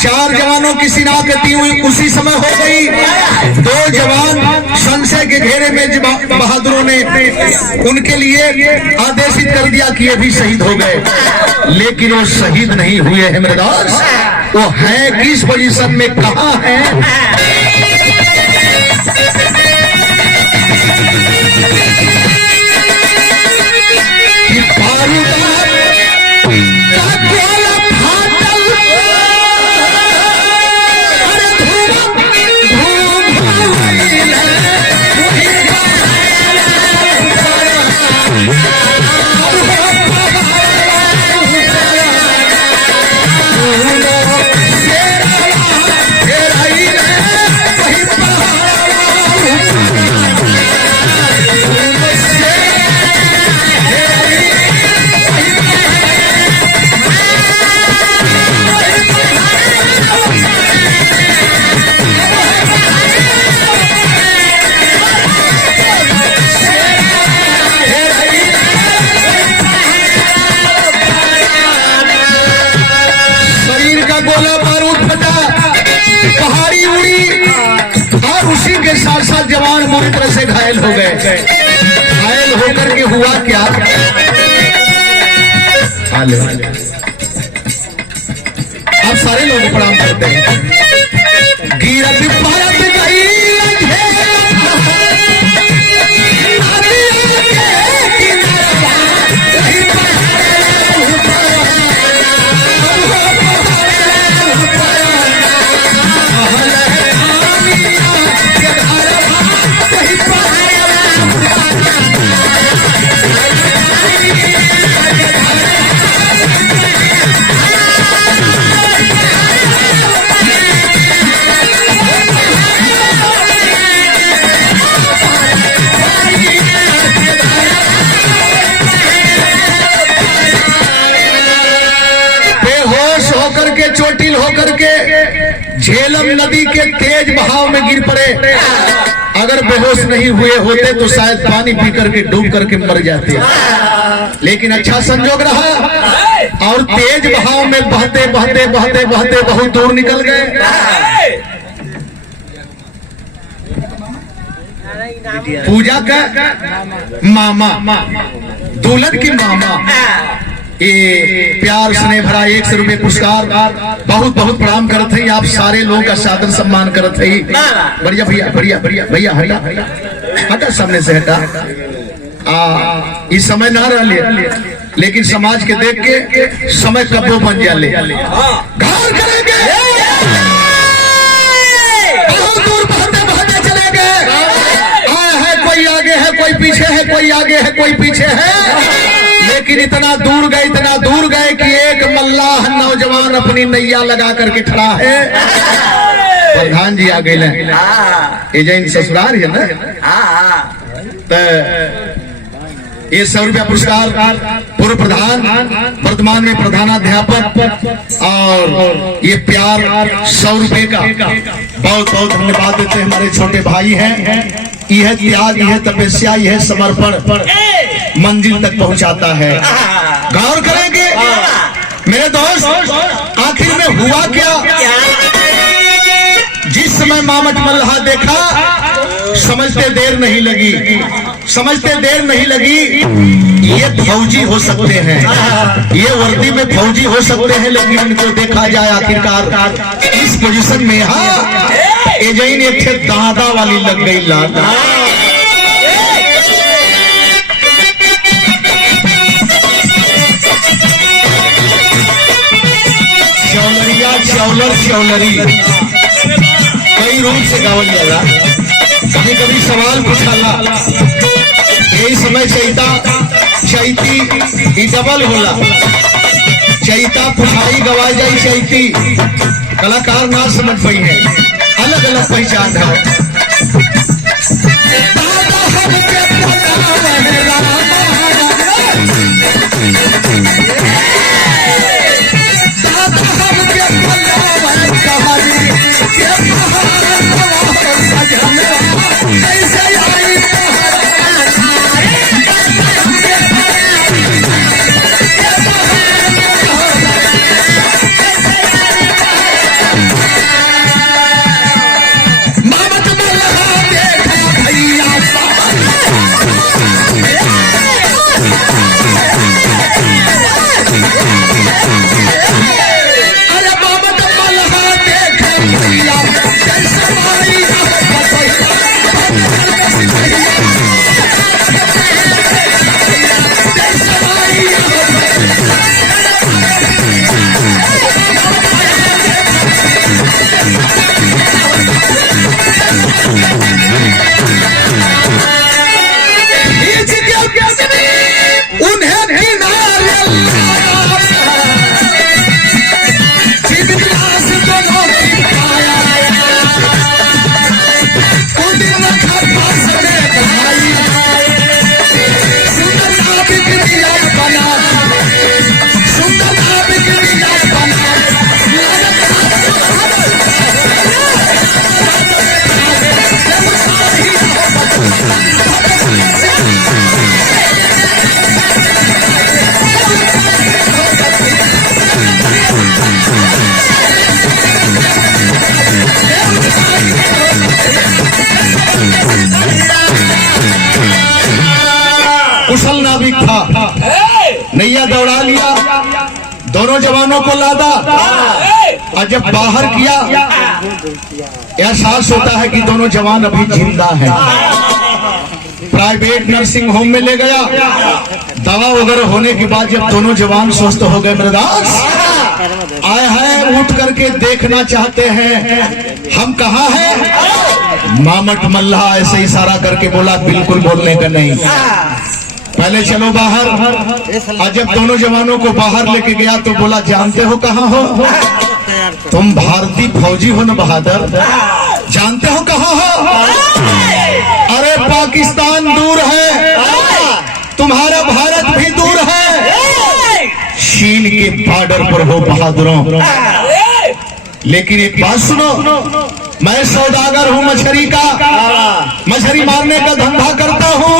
4 जवानों की सीना कटी हुई उसी समय हो गई। 2 जवान संशय के घेरे में बहादुरों ने उनके लिए आदेशित कर दिया कि ये भी शहीद हो गए, लेकिन वो शहीद नहीं हुए हैं मेरे दोस्त। वो है किस पोजीशन में, कहां है? जवान बुरी तरह से घायल हो गए। घायल होकर के हुआ क्या? आप सारे लोग प्रणाम करते हैं। चोटिल होकर के झेलम नदी के तेज बहाव में गिर पड़े। अगर बेहोश नहीं हुए होते तो शायद पानी पी करके डूब करके मर जाते, लेकिन अच्छा संजोग रहा और तेज बहाव में बहते बहते बहते बहते बहुत दूर निकल गए। पूजा का मामा, दुल्हन की मामा, ये प्यार स्नेह भरा 100 रुपये पुरस्कार बहुत बहुत प्रणाम करते हैं। आप सारे लोगों का सादर सम्मान करते हैं। बढ़िया भैया, बढ़िया बढ़िया भैया, हटा हटा सामने से हटा। इस समय ना रह ले, लेकिन समाज के देख के समय कब्बो बन जा ले। घर करेंगे बहुत दूर बहते बहते चले गए। है कोई आगे है, कोई पीछे है, कोई आगे है, कोई पीछे है, लेकिन इतना दूर गए कि एक मल्लाह नौजवान अपनी नैया लगा करके खड़ा है। प्रधान जी आ गए, ये जैन ससुराल है ना, तो ये 100 रुपया पुरस्कार पूर्व प्रधान, वर्तमान में प्रधानाध्यापक, और ये प्यार 100 रुपए का बहुत बहुत धन्यवाद देते हैं। हमारे छोटे भाई हैं। यह त्याग, यह तपस्या, यह समर्पण मंजिल तक पहुंचाता है। गौर करेंगे मेरे दोस्त, आखिर में हुआ क्या? जिस समय मामट मल्लाह देखा, समझते देर नहीं लगी, ये फौजी हो सकते हैं, ये वर्दी में फौजी हो सकते हैं, लेकिन इनको देखा जाए आखिरकार इस पोजीशन में एजेन एक दादा वाली लग गई लादा। चौलरी कई रूप से गावल जाला, कभी कभी सवाल पूछाला। यही समय चैती डबल होला, चैता पुछाई गवा जाई, चैती कलाकार ना समझ पाई है, अलग अलग पहचान है। जवानों को लादा और जब बाहर किया एहसास होता है कि दोनों जवान अभी जिंदा हैं। प्राइवेट नर्सिंग होम में ले गया, दवा वगैरह होने के बाद जब दोनों जवान स्वस्थ हो गए, मृदास आए हैं, उठ करके देखना चाहते हैं हम कहाँ हैं। मामट मल्ला ऐसे इशारा करके बोला बिल्कुल बोलने का नहीं, पहले चलो बाहर। और जब दोनों जवानों को बाहर लेके गया तो बोला जानते हो कहाँ हो, तुम भारतीय फौजी हो ना बहादुर, जानते हो कहाँ हो? अरे पाकिस्तान दूर है, तुम्हारा भारत भी दूर है, चीन के बॉर्डर पर हो बहादुरों। लेकिन एक बात सुनो, मैं सौदागर हूँ मछली का, मछली मारने का धंधा करता हूँ।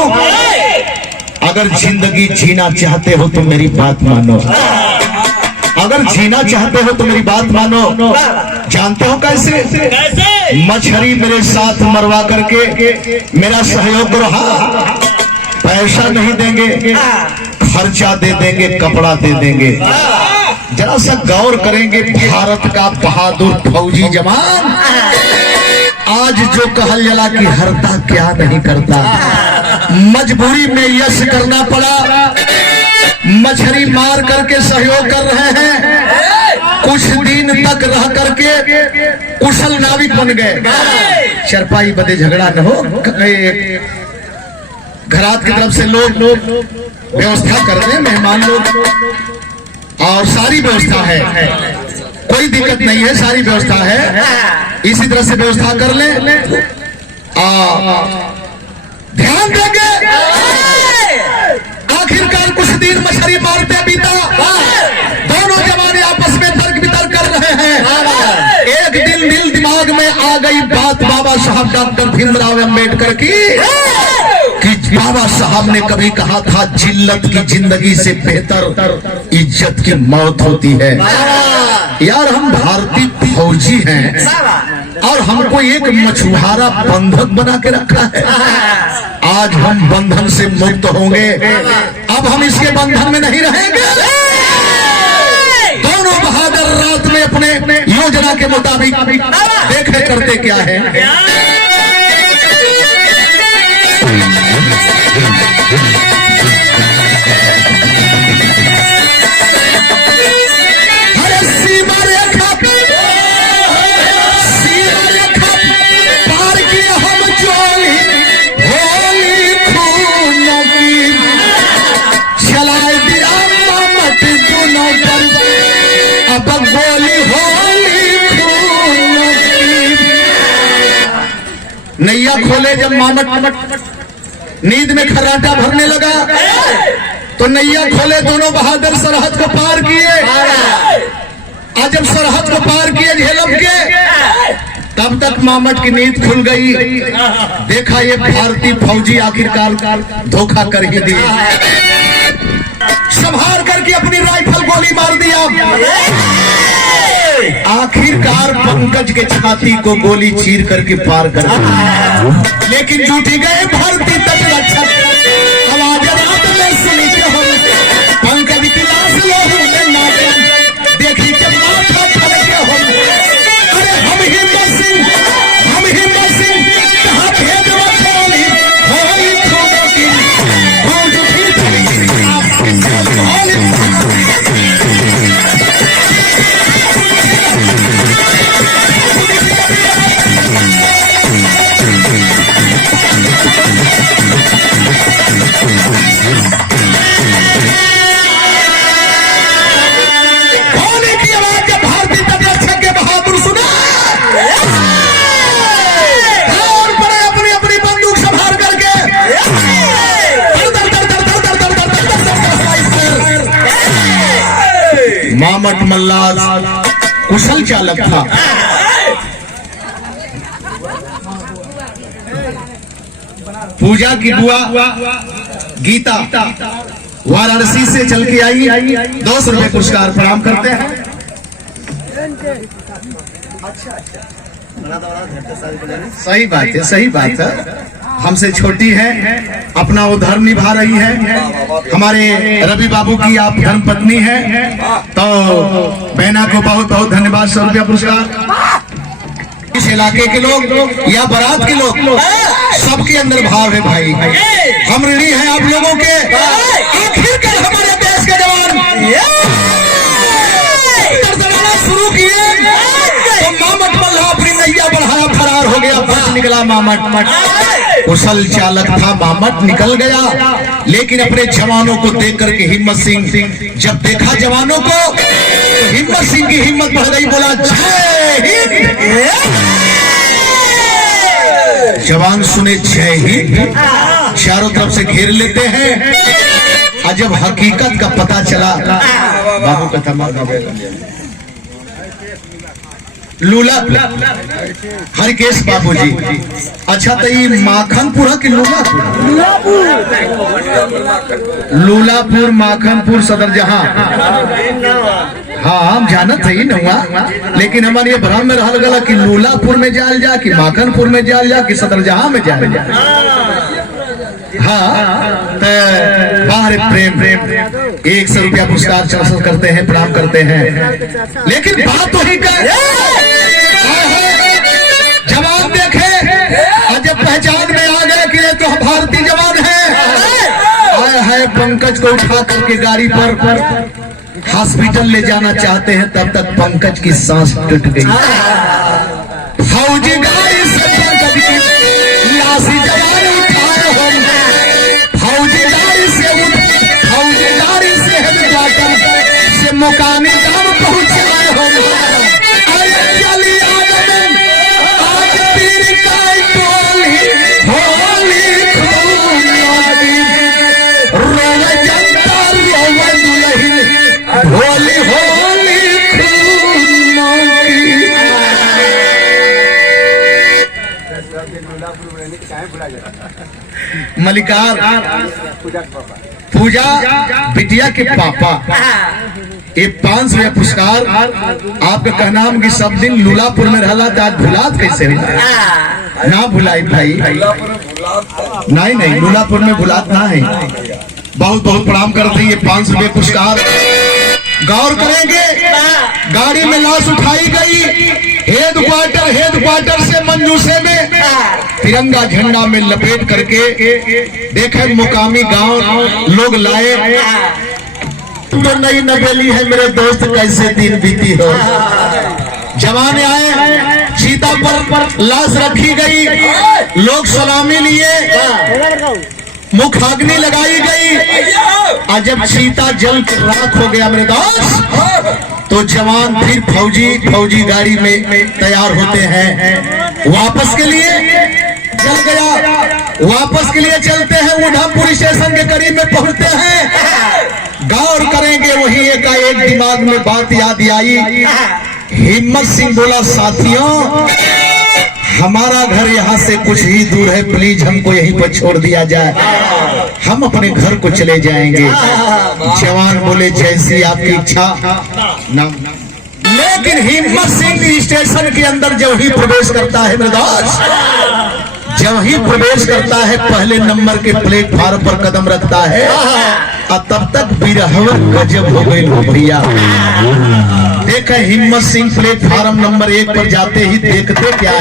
अगर जिंदगी जीना चाहते हो तो मेरी बात मानो, अगर जीना चाहते हो तो मेरी बात मानो। जानते हो कैसे? मछली मेरे साथ मरवा करके मेरा सहयोग रहा, पैसा नहीं देंगे, खर्चा दे देंगे, कपड़ा दे देंगे। जरा सा गौर करेंगे, भारत का बहादुर फौजी जवान आज जो कहल जला कि हरता क्या नहीं करता, मजबूरी में यश करना पड़ा, मछली मार करके सहयोग कर रहे हैं। कुछ दिन तक रह करके कुशल नाविक बन गए। चरपाई बदे झगड़ा न हो, घरात की तरफ से लोग व्यवस्था कर रहे हैं, मेहमान लोग, और सारी व्यवस्था है, कोई दिक्कत नहीं है, सारी व्यवस्था है। इसी तरह से व्यवस्था कर ले, ध्यान देंगे। आखिरकार कुछ दिन मछली मारते बीता, दोनों जवान आपस में तर्क वितर्क कर रहे हैं। एक दिन दिल दिमाग में आ गई बात बाबा साहब डॉक्टर भीमराव अम्बेडकर की, कि बाबा साहब ने कभी कहा था जिल्लत की जिंदगी से बेहतर इज्जत की मौत होती है। यार हम भारतीय फौजी हैं और हमको एक मछुआरा बंधक बना के रखा है। आज हम बंधन से मुक्त होंगे, अब हम इसके बंधन में नहीं रहेंगे। दोनों बहादुर रात में अपने योजना के मुताबिक देखे करते क्या है। नैया खोले जब मामट नींद में खर्राटा भरने लगा, तो नैया खोले दोनों बहादुर सरहद को पार किए। आज जब सरहद को पार किए झेलम के, तब तक मामट की नींद खुल गई। देखा ये भारतीय फौजी आखिरकार धोखा कर ही दिए, संभाल करके अपनी राइफल गोली मार दिया। आखिरकार पंकज के छाती को गोली चीर करके पार कर दिया। लेकिन झूठी गए भारतीय तटरक्षक, आवाज रात में सुनी के हो, पंकज की लाश लोगों ने नाचे, देखी के माथा फड़के हो। अरे हम हिम्मत सिंह कहाँ भेद रखोली, होली खोदो की भौज फिर चली मामट मल्ला कुशल चालक था। पूजा की बुआ गीता वाराणसी से चल के आई, 200 रुपए पुरस्कार प्रणाम करते हैं। सही बात है, सही बात है। हमसे छोटी है, अपना वो धर्म निभा रही है। हमारे रवि बाबू की आप धर्म पत्नी है, तो बहना को बहुत बहुत धन्यवाद। 100 रुपया पुरस्कार। इस इलाके के लोग या बारात के लोग सबके अंदर भाव है भाई। हम ऋणी हैं आप लोगों के। आखिरकार हमारे देश के जवान शुरू किए तो मामट मल्हा अपनी नैया बढ़ाया, फरार हो गया, बच निकला मामट। कुशल चालक था मामट, निकल गया। लेकिन अपने जवानों को देख करके हिम्मत सिंह जब देखा जवानों को, तो हिम्मत सिंह की हिम्मत बढ़ गई, बोला जय हिंद। जवान सुने जय हिंद, चारों तरफ से घेर लेते हैं। और जब हकीकत का पता चला, बाबू का तमाम लूला हरकेश बाबू जी। अच्छा, तो ये माखनपुर कि लूलापुर माखनपुर सदर जहां। हाँ, हम जानत है नहुआ, लेकिन हमारे ये भ्रम में रह गला कि लूलापुर में जाल जा कि माखनपुर में जाल जा कि सदर जहां में जाल जा। हाँ, बाहर प्रेम 100 रुपया पुरस्कार चांसल करते हैं, प्रणाम करते हैं। लेकिन बात वही का जवान देखे और जब पहचान में आ गए कि ये तो भारतीय जवान है। आए है पंकज को उठा करके गाड़ी पर हॉस्पिटल ले जाना चाहते हैं, तब तक पंकज की सांस टूट गई। फौजी गाड़ी से पंकज की लाशी जवान उठाए हम, फौजी गाड़ी से हेडक्वार्टर से मुकामी गांव पहुंचाए हम। मलिकार पूजा बिटिया के पापा, ये 500 रुपया पुरस्कार। आपका कहना हम कि सब दिन लूलापुर में रहला था, आज भुलात कैसे हुई? ना भुलाई भाई, नहीं लूलापुर में भुलात ना है। बहुत बहुत प्रणाम करते हैं। ये 500 रुपया पुरस्कार। गौर करेंगे, गाड़ी में लाश उठाई गई, हेडक्वार्टर से मंजूसे में तिरंगा झंडा में लपेट करके देखे मुकामी गांव लोग लाए। तो नई नवेली है मेरे दोस्त, कैसे दिन बीती हो। जवान आए, चीता पर लाश रखी गई, लोग सलामी लिए, मुखाग्नि लगाई गई। और जब चीता जल कर राख हो गया मेरे दोस्त, तो जवान फिर फौजी गाड़ी में तैयार होते हैं वापस के लिए। चल गया, वापस के लिए चलते हैं, उधमपुर स्टेशन के करीब में पहुंचते हैं। गौर करेंगे, वही एकाएक दिमाग में बात याद आई। हिम्मत सिंह बोला, साथियों हमारा घर यहाँ से कुछ ही दूर है, प्लीज हमको यहीं पर छोड़ दिया जाए, हम अपने घर को चले जाएंगे। जवान बोले, जैसी आपकी इच्छा। लेकिन हिम्मत सिंह स्टेशन के अंदर जब ही प्रवेश करता है मेरे दोस्त, जब ही प्रवेश करता है, पहले नंबर के प्लेटफार्म पर कदम रखता है, और तब तक बिरहवर गजब हो गई भैया। देखा हिम्मत सिंह प्लेटफार्म नंबर 1 पर जाते ही देखते क्या है,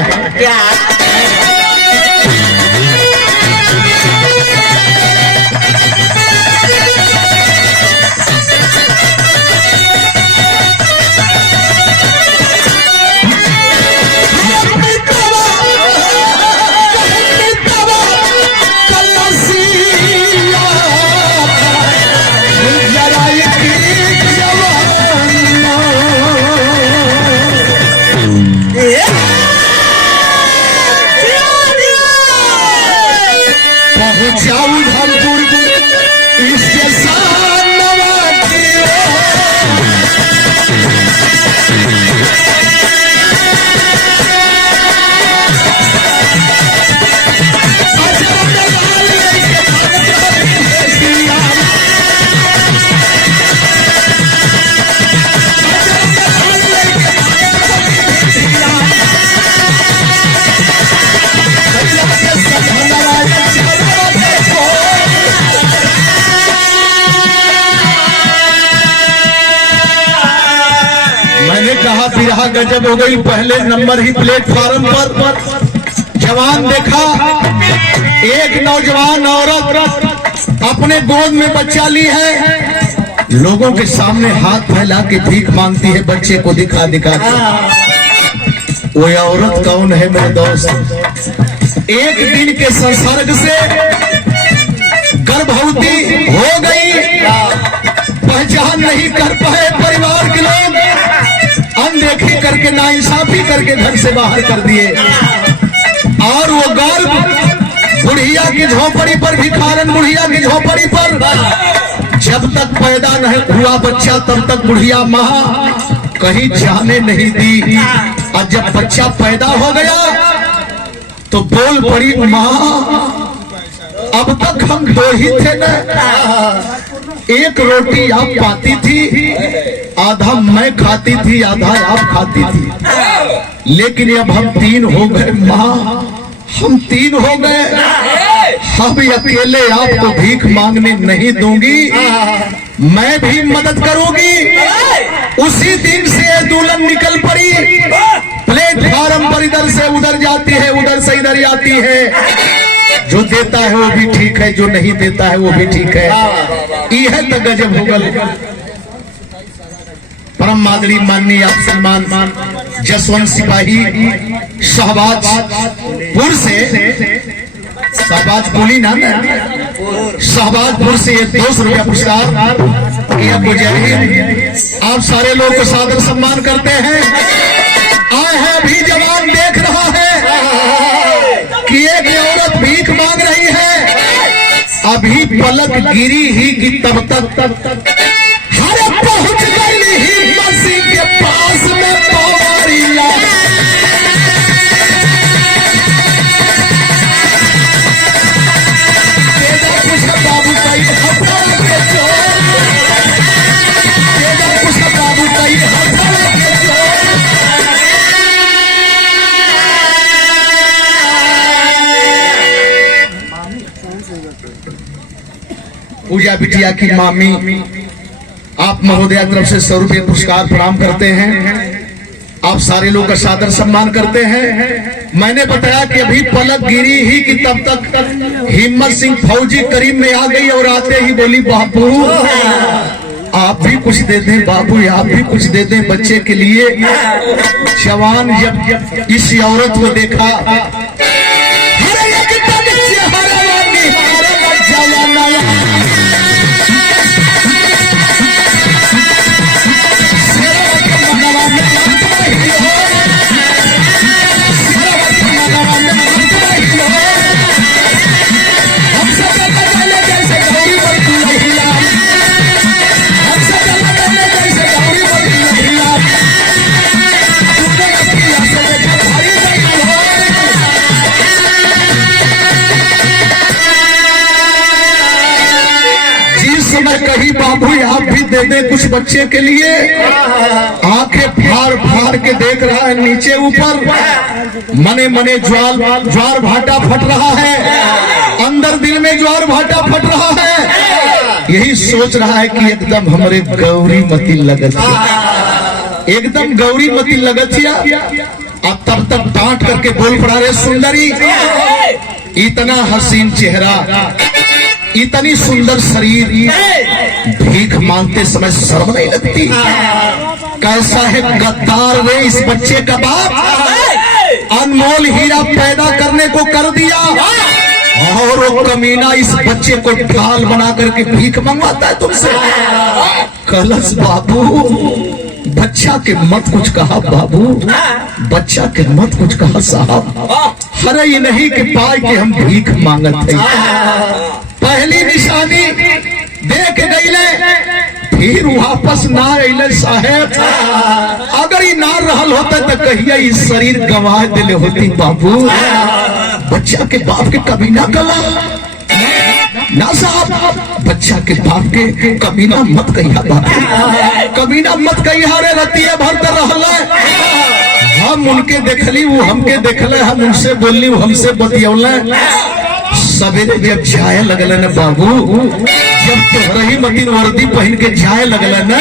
बिरहा गजब हो गई। पहले नंबर ही प्लेटफार्म पर जवान देखा, एक नौजवान औरत अपने गोद में बच्चा ली है, लोगों के सामने हाथ फैला के भीख मांगती है बच्चे को दिखा दिखा के। वो औरत कौन है मेरे दोस्त? एक दिन के संसर्ग से गर्भवती हो गई, पहचान नहीं कर पाए परिवार के लोग, अनदेखी करके नाइंसाफी करके घर से बाहर कर दिए। और वो गर्भ बुढ़िया की झोपड़ी पर, भिखारन बुढ़िया की झोपड़ी पर जब तक पैदा नहीं हुआ बच्चा तब तक बुढ़िया माँ कहीं जाने नहीं दी। और जब बच्चा पैदा हो गया तो बोल पड़ी, माँ अब तक हम दो ही थे ना, एक रोटी आप पाती थी, आधा मैं खाती थी, आधा आप खाती थी, लेकिन अब हम तीन हो गए माँ, हम तीन हो गए, हम अकेले आपको भीख मांगने नहीं दूंगी, मैं भी मदद करूंगी। उसी दिन से दुल्हन निकल पड़ी, प्लेटफार्म पर इधर से उधर जाती है, उधर से इधर आती है। जो देता है वो भी ठीक है, जो नहीं देता है वो भी ठीक है। यह तो गजब हो गया। परम आदरणीय माननीय आप सम्मान जसवंत सिपाही शहबाजपुर से, शहबाजपुरी नाम है, शहबाजपुर से 200 रुपया पुरस्कार किया। आप सारे लोग को सादर सम्मान करते हैं। आए हैं अभी जवान देख रहा है कि एक औरत भीख मांग रही है, अभी पलक गिरी ही कि तब तक हरे पहुंच गई हिम्मत सिंह के पास में पवारी ला। तेजा कुछ बाबू कई हथौड़ा के चोर, तेजा कुछ बाबू कई हथौड़ा के चोर। पूजा बिटिया की मामी आप महोदया तरफ से 100 रुपये पुरस्कार प्रणाम करते हैं। आप सारे लोग का सादर सम्मान करते हैं। मैंने बताया कि अभी पलक गिरी ही कि तब तक हिम्मत सिंह फौजी करीब में आ गई और आते ही बोली, बाबू आप भी कुछ दे दें, बाबू आप भी कुछ दे दें बच्चे के लिए। जवान जब इस औरत को देखा, कही बाबू आप भी दे दे कुछ बच्चे के लिए। आंखें फाड़ फाड़ के देख रहा है नीचे ऊपर, मने मने ज्वार भाटा फट रहा है, अंदर दिल में ज्वार भाटा फट रहा है। यही सोच रहा है कि एकदम हमारे गौरी मती लगत, एकदम गौरी मती लगत। अब तब तक डांट करके बोल पड़ा, रे सुंदरी, इतना हसीन चेहरा, इतनी सुंदर शरीर, भीख मांगते समय शर्म नहीं लगती? कैसा है गद्दार रे इस बच्चे का बाप, अनमोल हीरा पैदा करने को कर दिया और वो कमीना इस बच्चे को ढाल बना करके भीख मंगवाता है तुमसे। कलश बाबू, बच्चा के मत कुछ कहा बाबू, बच्चा के मत कुछ कहा साहब। हरे ये नहीं कि पाए कि हम भीख मांगत है। पहली निशानी देख गईले, फिर वापस ना अइले साहेब। अगर ये ना रहल होता तो कहिया इस शरीर गंवा दिले होती बाबू। बच्चा के बाप के कभी ना कला ना साहब, बच्चा के बाप के कमीना मत कहिया बाप, कमीना मत कहिया रे रतिया भर कर रहल। हम उनके देखली, वो हमके देखले, हम उनसे बोलली, वो हमसे बतियौले। सवेरे जब जाए लगल न बाबू, जब तोहरा ही मतीन वर्दी पहन के जाए लगल न,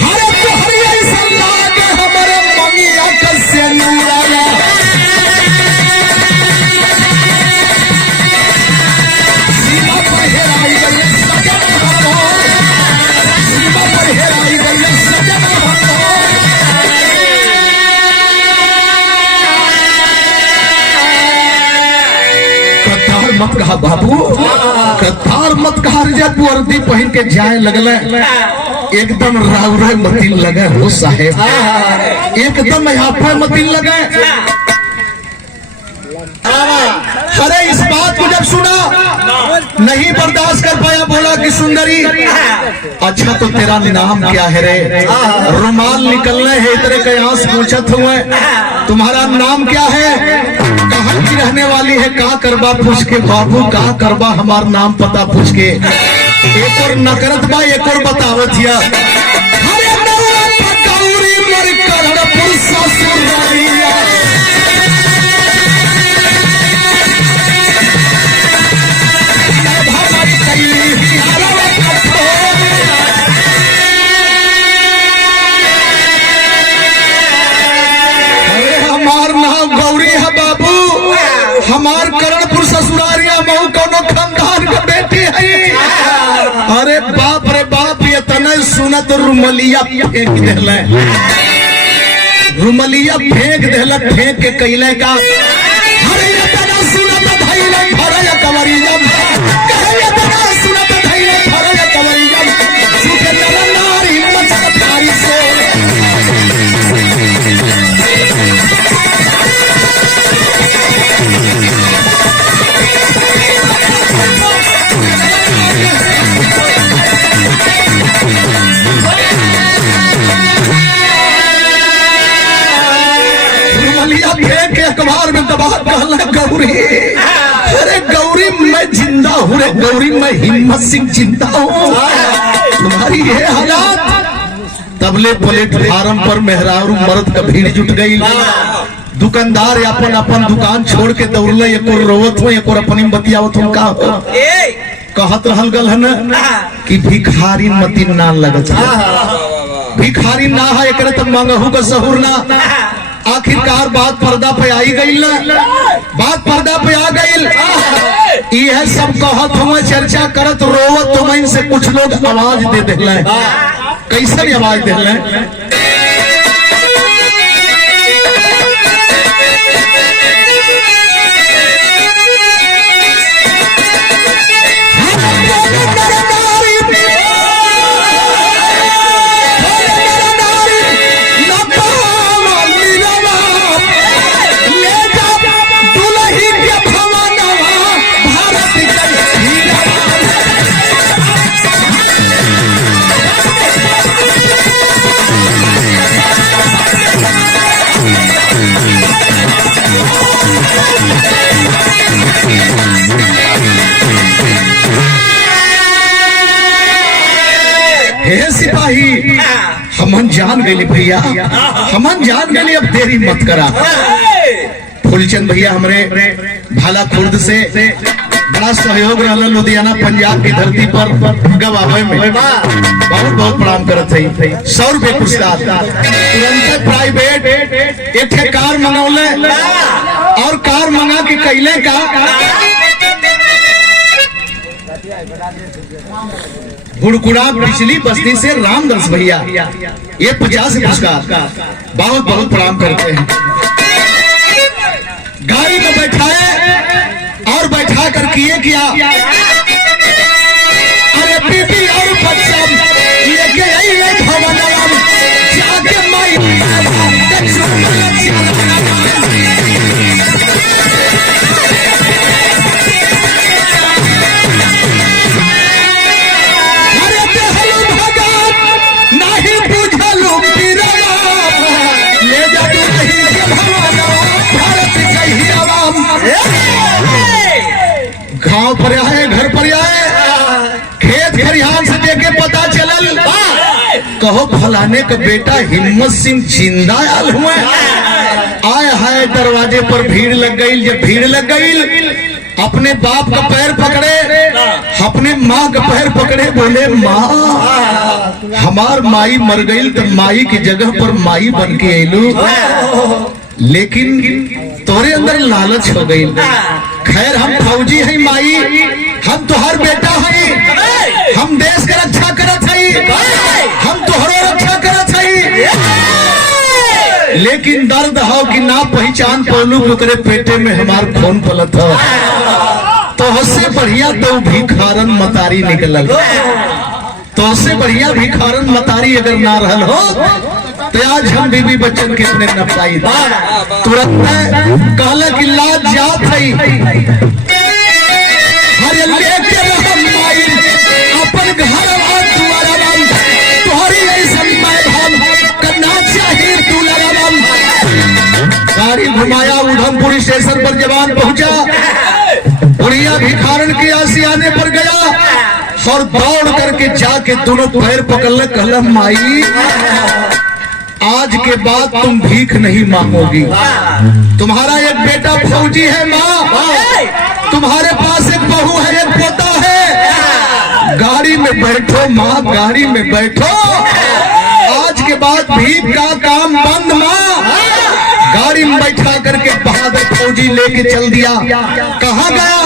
हरे तोहरी ऐसा लागे हमरे मत कहा बाबू, गद्दार मत कहा। जब वर्दी पहन के जाए लगल एकदम राउरे मतिन लगे हो साहेब, एकदम यहाँ पे मतिन लगे। अरे इस बात को जब सुना नहीं बर्दाश्त कर पाया, बोला कि सुंदरी अच्छा तो तेरा नाम क्या है रे? रुमाल निकलने है तेरे के आंस पूछत हुए, तुम्हारा नाम क्या है? कहाँ की रहने वाली है? का करबा पूछ के बाबू, का करबा हमार नाम पता पूछ के। एक और नकरत बा, एक और बतावत हिया। अरे गौरी मर कर्णपुर ससुरारिया, हमार कर्णपुर ससुरारिया महू कोनो खानदान के बेटी है। अरे बाप रे बाप, ये तने सुनत रुमलिया फेंक देले, रुमलिया फेंक देले, फेंक के कैले का। अरे ये तना सुनत धैले भरया कवरिया, कहे ये तना सुनत धैले भरया कवरिया, सुते नर नारी मचक थारी से। अखबार में दबा कहला गौरी, अरे गौरी मैं जिंदा हूँ रे गौरी, मैं हिम्मत सिंह जिंदा हूँ। तुम्हारी ये हालात। तबले प्लेटफार्म पर मेहरारू मर्द का भीड़ जुट गई। दुकानदार अपन अपन दुकान छोड़ के दौड़ल, एक और रोवत हो, एक और अपनी बतियावत हो। का कहत रहल गल है न कि भिखारी मती ना लगत, भिखारी ना है एक तो मंगहू का सहूर ना। आखिरकार बात पर्दा पे आई गई, बात पर्दा पे आ गई। यह सब कहत हुए, चर्चा करत रोवत हुए, इनसे कुछ लोग आवाज दे दिले। कैसे आवाज दिले? हे सिपाही, हमन जान गए भैया, हमन जान गए, अब देरी मत करा। फूलचंद भैया हमरे भाला खुर्द से बड़ा सहयोग रहा, लुधियाना पंजाब की धरती पर गवावे में बहुत बहुत प्रणाम करत है। 100 रुपये पुरस्कार, तुरंत प्राइवेट एक कार मंगौले और कार मंगा के कैले का गुड़कुड़ा पिछली बस्ती से रामदास भैया, ये 50 पुरस्कार, बहुत बहुत प्रणाम करते हैं। गाड़ी में बैठाए और बैठा कर किए क्या, अरे बीबी और बच्चा लेके आई भवन जाके माई गांव पर आए, घर पर आए, खेत खरिहान से देखे पता चलल, कहो फलाने का बेटा हिम्मत सिंह जिंदा आल हुए। आए हाय दरवाजे पर भीड़ लग गई। जब भीड़ लग गई, अपने बाप का पैर पकड़े, अपने माँ का पैर पकड़े, बोले माँ हमार माई मर गई, तो माई की जगह पर माई बन के आयलू, लेकिन तोरे अंदर लालच हो गई। खैर हम फौजी हैं माई, हम तुहार बेटा हैं, हम देश का रक्षा करत हैं, हम तुहरो रक्षा करत हैं, लेकिन दर्द हो कि ना पहचान पौलू ओकरे पेटे में हमार खून पलत हो। तोहसे बढ़िया तो भिखारन मतारी निकलल, तोहसे बढ़िया भिखारन मतारी अगर ना रहल हो तो आज हम बीबी बच्चन के अपने न पाई। तुरंत कहला कि लाज जात है हरे लेके रहम माई अपन घर और दुआरा राम तोहरी ऐसन मैदान करना चाहिए दुलारा राम। गाड़ी घुमाया, उधमपुर स्टेशन पर जवान पहुंचा, बुढ़िया भिखारन के आसियाने पर गया और दौड़ करके जाके दोनों पैर पकड़ ले, कहला माई आज के बाद तुम भीख नहीं मांगोगी, तुम्हारा एक बेटा फौजी है माँ, तुम्हारे पास एक बहू है, एक पोता है, गाड़ी में बैठो माँ, गाड़ी में बैठो, आज के बाद भीख का काम बंद माँ। गाड़ी में बैठा करके बहादुर फौजी लेके चल दिया। कहाँ गया?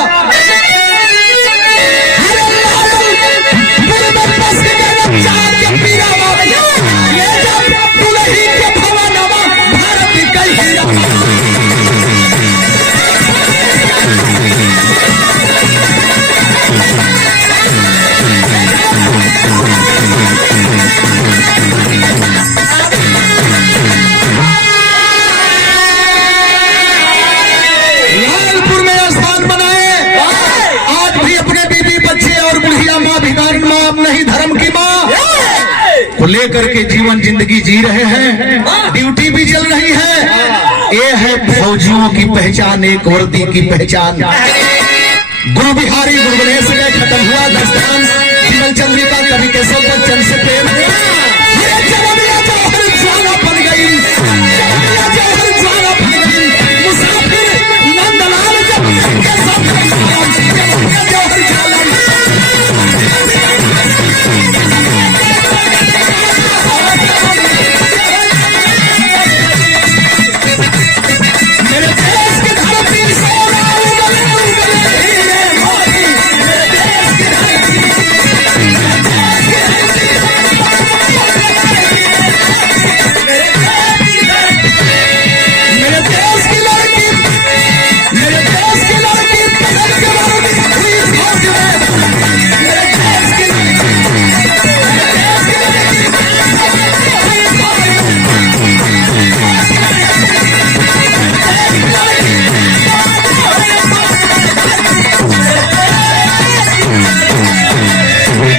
लेकर के जीवन जिंदगी जी रहे हैं, ड्यूटी भी चल रही है। ये है फौजियों की पहचान, एक वर्दी की पहचान। गुरु बिहारी गुरु गणेश गए, खत्म हुआ दस्तान, विमल चंद्रिका कवि केशव बच्चन से प्रेम।